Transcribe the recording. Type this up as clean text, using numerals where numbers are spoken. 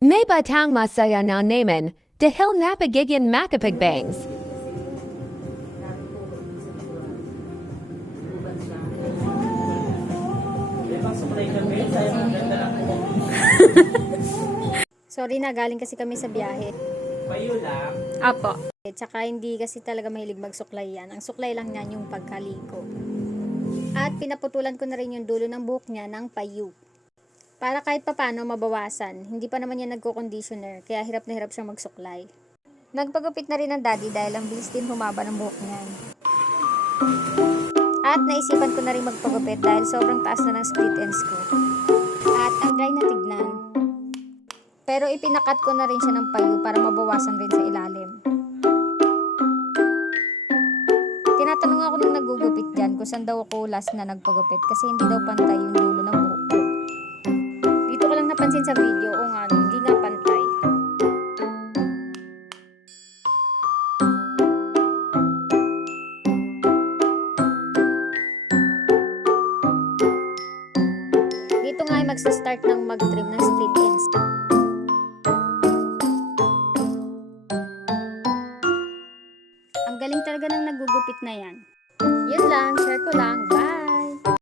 May batang masaya na naman dahil napagiging makapagbangs. Sorry na, galing kasi kami sa biyahe. Kayo lang. Apo. Tsaka hindi kasi talaga mahilig magsuklay yan. Ang suklay lang niyan yung pagkaliko. At pinaputulan ko na rin yung dulo ng buhok niya ng payu. Para kahit papano mabawasan. Hindi pa naman yan nagko-conditioner, kaya hirap na hirap siyang magsuklay. Nagpagupit na rin ng daddy dahil ang bilis din humaba ng buhok niyan. At naisipan ko na rin magpagupit dahil sobrang taas na ng split ends ko. At ang dry na tignan. Pero ipinakat ko na rin siya ng payu para mabawasan rin sa ilalim. Tinatanong ako nung nagugupit dyan kung saan daw ako last na nagpagupit kasi hindi daw pantay yung dulo ng buhok ko. Dito ko lang napansin sa video, o nga, hindi nga pantay. Dito nga ay magsa-start ng mag-trim ng split ends. Ang galing talaga ng nagugupit na yan. Yun lang, share ko lang. Bye!